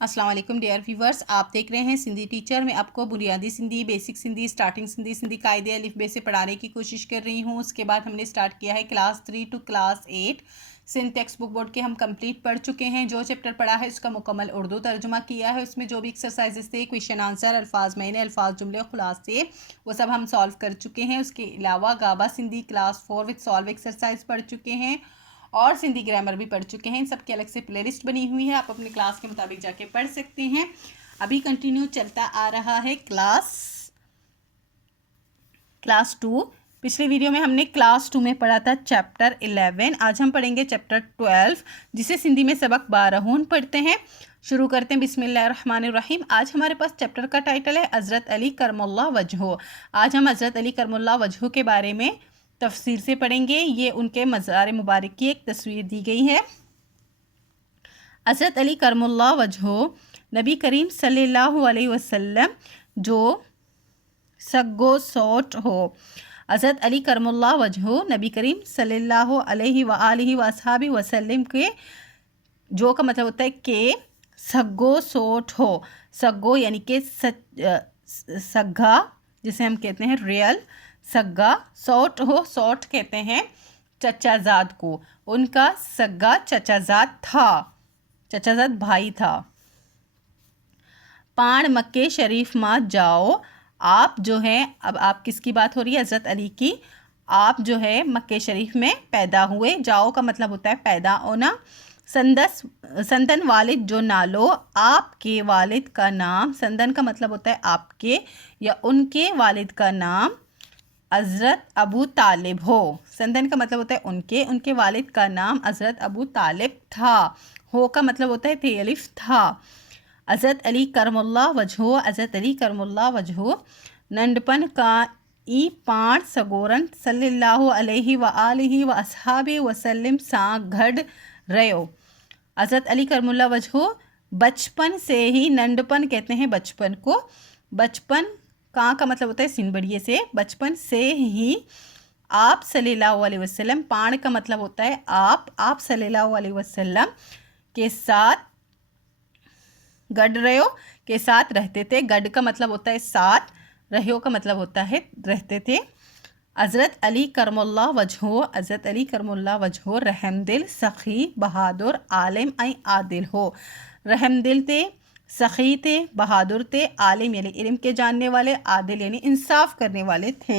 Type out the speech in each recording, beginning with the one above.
अस्सलाम वालेकुम dear viewers, आप देख रहे हैं सिंधी टीचर। मैं आपको बुनियादी सिंधी, बेसिक सिंधी, स्टार्टिंग सिंधी, सिंधी कायदे अलिफ बे से पढ़ाने की कोशिश कर रही हूँ। उसके बाद हमने स्टार्ट किया है class 3 to class 8 Sindh text book board के हम कंप्लीट पढ़ चुके हैं। जो चैप्टर पढ़ा है उसका मुकम्मल उर्दू तर्जुमा किया है। उसमें जो भी एक्सरसाइजेस थे, क्वेश्चन आंसर, अल्फाज मैंने, अल्फाज जुमले, खुलासे, वो सब हम सॉल्व कर चुके हैं। उसके अलावा गाबा सिंधी क्लास 4 विद सॉल्व एक्सरसाइज पढ़ चुके हैं और सिंधी ग्रामर भी पढ़ चुके हैं। इन सब की अलग से प्लेलिस्ट बनी हुई है, आप अपने क्लास के मुताबिक जाके पढ़ सकते हैं। अभी कंटिन्यू चलता आ रहा है क्लास 2। पिछले वीडियो में हमने क्लास 2 में पढ़ा था चैप्टर 11। आज हम पढ़ेंगे चैप्टर 12, जिसे सिंधी में सबक 12 पढ़ते हैं। शुरू करते हैं बिस्मिल्लाहिर्रहमानिर्रहीम। आज हमारे पास चैप्टर का टाइटल है हज़रत अली करमुल्लाह वजहो। आज हम हज़रत अली करमुल्लाह वजहो के बारे में तफसील से पढ़ेंगे। ये उनके मज़ार मुबारक की एक तस्वीर दी गई है। हज़रत अली करमुल्लाह वजहो नबी करीम सल्लल्लाहु अलैहि वसल्लम जो सग्गो सोट हो। हज़रत अली करमुल्लाह वजहो नबी करीम सल्लल्लाहु अलैहि वसल्लम वसल्लम के जो का मतलब होता है कि सग्गो सोट हो। सग्गो यानी कि सग्गा, जिसे हम कहते हैं रियल सग्गा। सौट हो, सौट कहते हैं चचाजाद को। उनका सग्गा चचाजाद था, चचाजाद भाई था। पाण मक्के शरीफ माँ जाओ। आप जो है, अब आप किसकी बात हो रही है? हज़रत अली की। आप जो है मक्के शरीफ में पैदा हुए। जाओ का मतलब होता है पैदा होना। संदन वालिद जो नालो, आपके वालिद का नाम। संदन का मतलब होता है आपके या उनके वालिद का नाम हज़रत अबू तालिब हो। संदन का मतलब होता है उनके वालिद का नाम हज़रत अबू तालिब था। हो का मतलब होता है थे अलिफ था। हज़रत अली करमुल्लाह वजहो, हज़रत अली करमुल्लाह वजहो नंडपन का ई पाण सगोरन सल्लल्लाहु अलैहि व अस्हाबि वसल्लम सां गड रहो। हज़रत अली करमुल्लाह वजहो बचपन से ही, नंडपन कहते हैं बचपन को, बचपन का मतलब होता है सिनबड़िए से, बचपन से ही आप सल्लल्लाहु अलैहि वसल्लम, पाण का मतलब होता है आप सल्लल्लाहु अलैहि वसल्लम के साथ, गड रहो के साथ रहते थे। गड का मतलब होता है साथ, रहो का मतलब होता है रहते थे। हज़रत अली करमुल्लाह वजहो, हज़रत अली करमुल्लाह वजहो रहमदिल, सखी, बहादुर, आलिम ऐं आदिल हो। रहमदिल थे, सखी थे, बहादुर थे, आलिम यानी इल्म के जानने वाले, आदिल यानी इंसाफ करने वाले थे।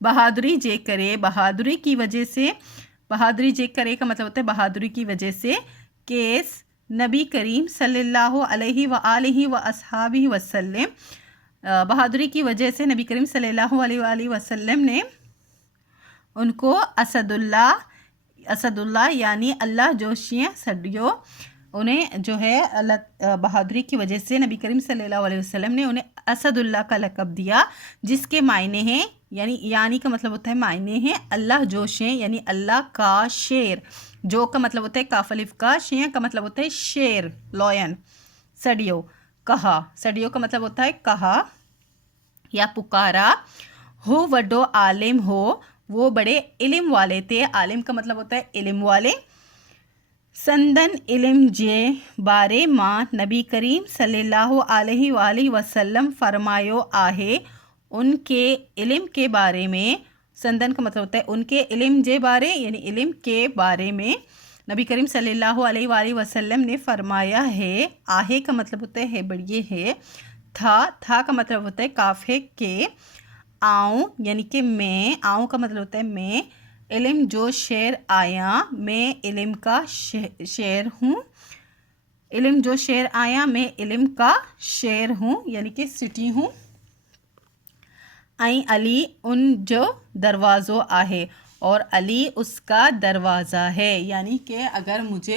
बहादुरी जे करे, बहादुरी की वजह से, बहादुरी जे करे का मतलब होता है बहादुरी की वजह से, केस नबी करीम सल्लल्लाहु अलैहि व अस्हाबिहि वसल्लम, बहादुरी की वजह से नबी करीम सल्लल्लाहु अलैहि वसल्लम ने उनको असदुल्ला यानी अल्लाह जोशियाँ सडियो, उन्हें जो है अल्लाह बहादुरी की वजह से नबी करीम सल्लल्लाहु अलैहि वसल्लम ने उन्हें असदुल्ला का लक़ब दिया, जिसके मायने हैं यानी का मतलब होता है मायने हैं अल्लाह जोशें यानी अल्लाह का शेर। जो का मतलब होता है काफलिफ का, शें का मतलब होता है शेर, लॉयन। सडियो कहा, सडियो का मतलब होता है कहा या पुकारा। हो वडो आलिम हो, वो बड़े इल्म वाले थे। आलिम का मतलब होता है इल्म वाले। संदन इल्म जे बारे मां नबी करीम सल्लल्लाहु अलैहि वसल्लम फरमायो आहे। उनके इल्म के बारे में, संदन का मतलब होता है उनके इल्म जे बारे यानी इल्म के बारे में नबी करीम सल्लल्लाहु अलैहि वसल्लम ने फरमाया है। आहे का मतलब होता है बढ़िए है। था का मतलब होता है काफे के। आऊँ यानी कि मैं, आऊँ का मतलब होता है मैं। इल्म जो शेर आया, मैं इल्म का शेर हूँ। इल्म जो शेर आया, मैं इल्म का शेर हूँ यानी कि सिटी हूँ। आई अली उन जो दरवाज़ो आहे, और अली उसका दरवाज़ा है। यानी कि अगर मुझे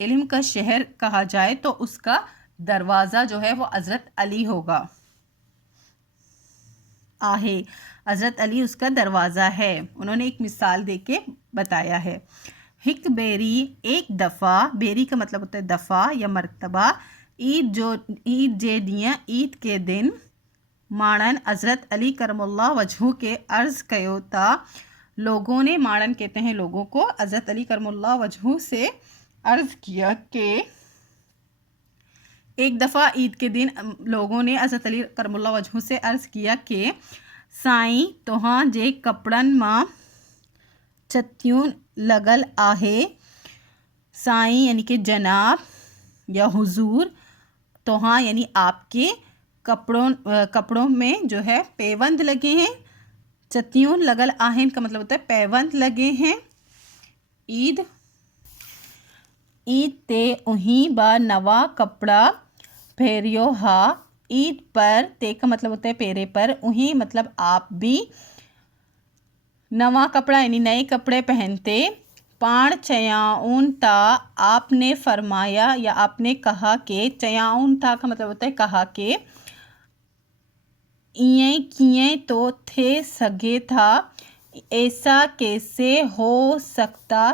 इल्म का शहर कहा जाए तो उसका दरवाज़ा जो है वो हज़रत अली होगा। आहे, हज़रत अली उसका दरवाज़ा है। उन्होंने एक मिसाल दे के बताया है। हिक बेरी एक दफ़ा, बेरी का मतलब होता है दफ़ा या मरतबा। ईद जे दियाँ, ईद के दिन माणन हज़रत अली करमुल्लाह वजहू के अर्ज़ कयो था। लोगों ने, माणन कहते हैं लोगों को, हज़रत अली करमुल्लाह वजहू से अर्ज़ किया कि एक दफ़ा ईद के दिन लोगों ने हज़रत अली करमुल्लाह वजहू से अर्ज़ किया कि साईं तोहां जे कपड़न मां छतियूं लगल आहे। साईं यानी कि जनाब या हुजूर, तोहां यानी आपके कपड़ों में जो है पेवंद लगे हैं। छतियूं लगल आहेन का मतलब होता है पेवंद लगे हैं। ईद ते उही बा नवा कपड़ा फेरियो हा। ईद पर ते का मतलब होता है पेरे पर, उही मतलब आप भी नवा कपड़ा यानी नए कपड़े पहनते। पाण चयाऊन ता, आपने फरमाया या आपने कहा कि, चयाऊन था का मतलब होता है कहा कि, इएं किए तो थे सके था, ऐसा कैसे हो सकता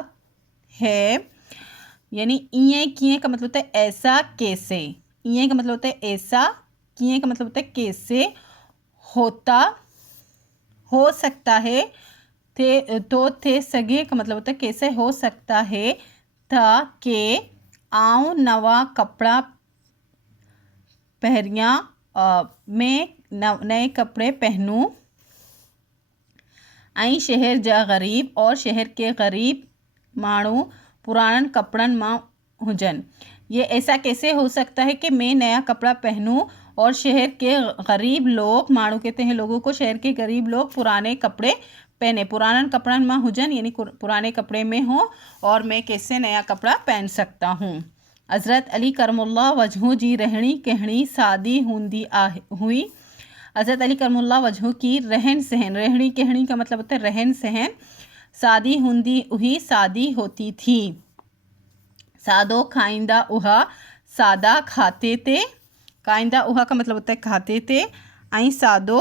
है। यानी इएं किए का मतलब होता है ऐसा कैसे, इएं का मतलब होता है ऐसा, किए का मतलब होता है कैसे, होता हो सकता है, थे सगे का मतलब होता है कैसे हो सकता है था कि आऊं नवा कपड़ा पहरिया, मैं नए कपड़े पहनूं। आई शहर जा गरीब, और शहर के गरीब माण्हू पुरानन कपड़न मां हुजन। ये ऐसा कैसे हो सकता है कि मैं नया कपड़ा पहनूं और शहर के गरीब लोग, माण्हू कहते हैं लोगों को, शहर के गरीब लोग पुराने कपड़े पहने, पुरानन कपड़न मां हुजन यानी पुराने कपड़े में हो, और मैं कैसे नया कपड़ा पहन सकता हूँ। हज़रत अली करमुल्लाह वजहू जी रहनी कहनी सादी हुई। हज़रत अली करमुल्लाह वजहू की रहन सहन, रहनी कहनी का मतलब होता है रहन सहन, सादी हुंदी हुई सादी होती थी। सादो खाइंदा उहा, सादा खाते थे। खाइंदा उहा का मतलब होता है खाते थे। आई सादो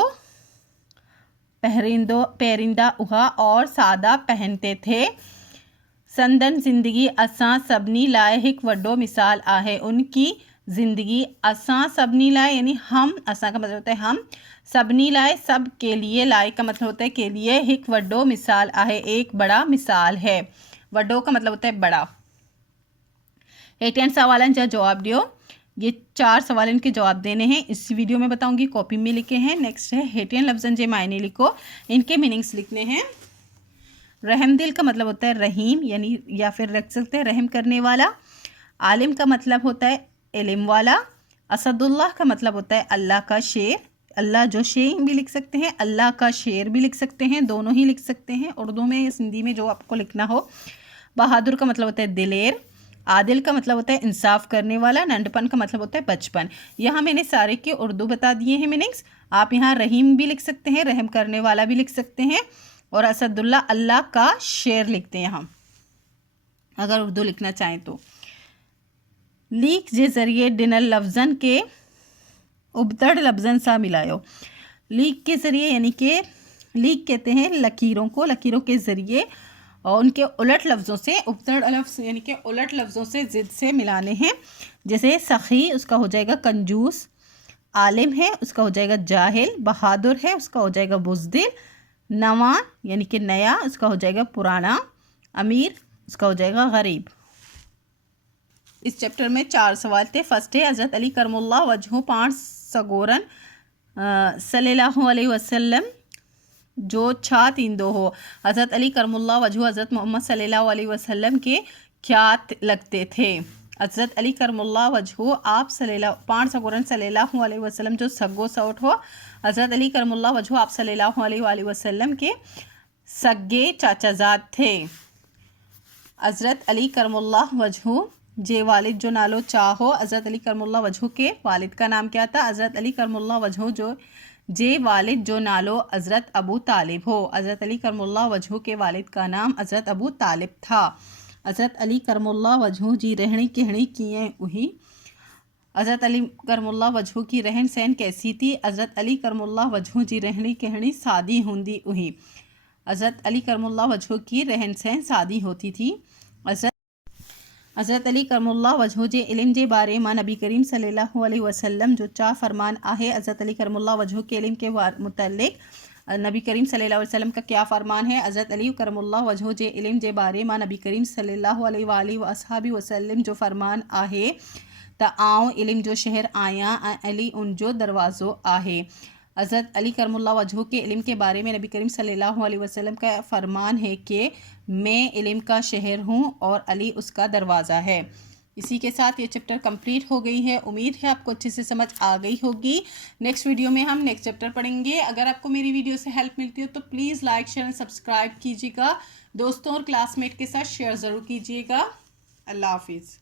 पहरिंदा उहा, और सादा पहनते थे। संदन ज़िंदगी असां सभिनी लाइ हिकु वॾो मिसाल आहे। उनकी ज़िंदगी असां सभिनी लाइ यानी हम, असां का मतलब होता है हम, सभिनी लाइ सब के लिए, लाइ का मतलब होता है के लिए, हिकु वॾो मिसाल आहे, एक बड़ा मिसाल है। वॾो का मतलब होता है बड़ा। हेठियन सवालन जा जवाब दियो। ये 4 सवालन के जवाब देने हैं, इस वीडियो में बताऊंगी, कॉपी में लिखे हैं। नेक्स्ट है हेठियन लफ्ज़न जे मायने लिखो, इनके मीनिंग्स लिखने हैं। रहमदिल का मतलब होता है रहीम, यानी या फिर रख सकते हैं रहम करने वाला। आलिम का मतलब होता है इल्म वाला। असदुल्लाह का मतलब होता है अल्लाह का शेर, अल्लाह जो शेर भी लिख सकते हैं, अल्लाह का शेर भी लिख सकते हैं, दोनों ही लिख सकते हैं उर्दू में या हिंदी में, जो आपको लिखना हो। बहादुर का मतलब होता है दिलेर। आदिल का मतलब होता है इंसाफ करने वाला। नंडपन का मतलब होता है बचपन। यहाँ मैंने सारे के उर्दू बता दिए हैं मीनिंग्स। आप यहाँ रहीम भी लिख सकते हैं, रहम करने वाला भी लिख सकते हैं, और असदुल्ला अल्लाह का शेर लिखते हैं यहाँ, अगर उर्दू लिखना चाहें तो। लीक जे ज़रिए डिनल लफ्ज़न के उबतड़ लफ्ज़न सा मिलायो। लीक के ज़रिए यानी कि लीक कहते हैं लकीरों को, लकीरों के ज़रिए और उनके उलट लफ्ज़ों से, उबतड़ लफ्ज़ यानी कि उलट लफ्ज़ों से ज़िद से मिलाने हैं। जैसे सखी, उसका हो जाएगा कंजूस। आलिम है, उसका हो जाएगा जाहिल। बहादुर है, उसका हो जाएगा बुज़दिल। नवा यानी कि नया, उसका हो जाएगा पुराना। अमीर, उसका हो जाएगा गरीब। इस चैप्टर में 4 सवाल थे। फर्स्ट है हज़रत अली करमुल्लाह वजहू 5 सगोरन सल्लल्लाहु अलैहि वसल्लम जो छा थींदो हो। हज़रत अली करमुल्लाह वजहू हज़रत मोहम्मद सल्लल्लाहु अलैहि वसल्लम के क्या लगते थे। हज़रत अली करमुल्लाह वजहू आप 5 सगोरन सल्लल्लाहु अलैहि वसल्लम जो सगो सौट हो। हज़रत अली करमुल्लाह वजहू आप सल्लल्लाहु अलैहि वसल्लम के सगे चाचाजाद थे। हज़रत अली करमुल्लाह वजहू जे वालिद जो नालो चाहो। हज़रत अली करमुल्लाह वजहू के वालिद का नाम क्या था। हज़रत अली करमुल्लाह वजहू जो जे वालिद जो नालो हज़रत अबू तालिब हो। हज़रत अली करमुल्लाह वजहू के वालिद का नाम हज़रत अबू तालिब था। हज़रत अली करमुल्लाह वजहू जी रहनी कहनी किए उही। हज़रत अली करमुल्लाह वजहू की रहन सहन कैसी थी। हज़रत अली करमुल्लाह वजहू जी रहनी कहनी सादी हुंदी उही। हज़रत अली करमुल्लाह वजहू की रहन सहन सादी होती थी। हज़रत अली करमुल्लाह वजहू जे इल्म जे बारे में नबी करीम सल्लल्लाहु अलैहि वसल्लम जो चा फरमान आहे। हज़रत अली करमुल्लाह वजहू के इल्म के मुतल्लिक़ नबी करीम सल्लल्लाहु अलैहि वसल्लम का क्या फरमान है। हज़रत अली करमुल्लाह वजहो जे इल्म जे बारे में नबी करीम सल्लल्लाहु अलैहि वसल्लम जो फरमान आहे त आऊं इल्म जो शहर आया अली उन जो दरवाज़ो आहे। हज़रत अली करमुल्लाह वजहो के इल्म के बारे में नबी करीम सल्लल्लाहु अलैहि वसल्लम का फरमान है कि मैं इल्म का शहर हूँ और अली उसका दरवाज़ा है। इसी के साथ ये चैप्टर कंप्लीट हो गई है। उम्मीद है आपको अच्छे से समझ आ गई होगी। नेक्स्ट वीडियो में हम नेक्स्ट चैप्टर पढ़ेंगे। अगर आपको मेरी वीडियो से हेल्प मिलती हो तो please like share and subscribe कीजिएगा। दोस्तों और क्लासमेट के साथ शेयर ज़रूर कीजिएगा। अल्लाह हाफिज़।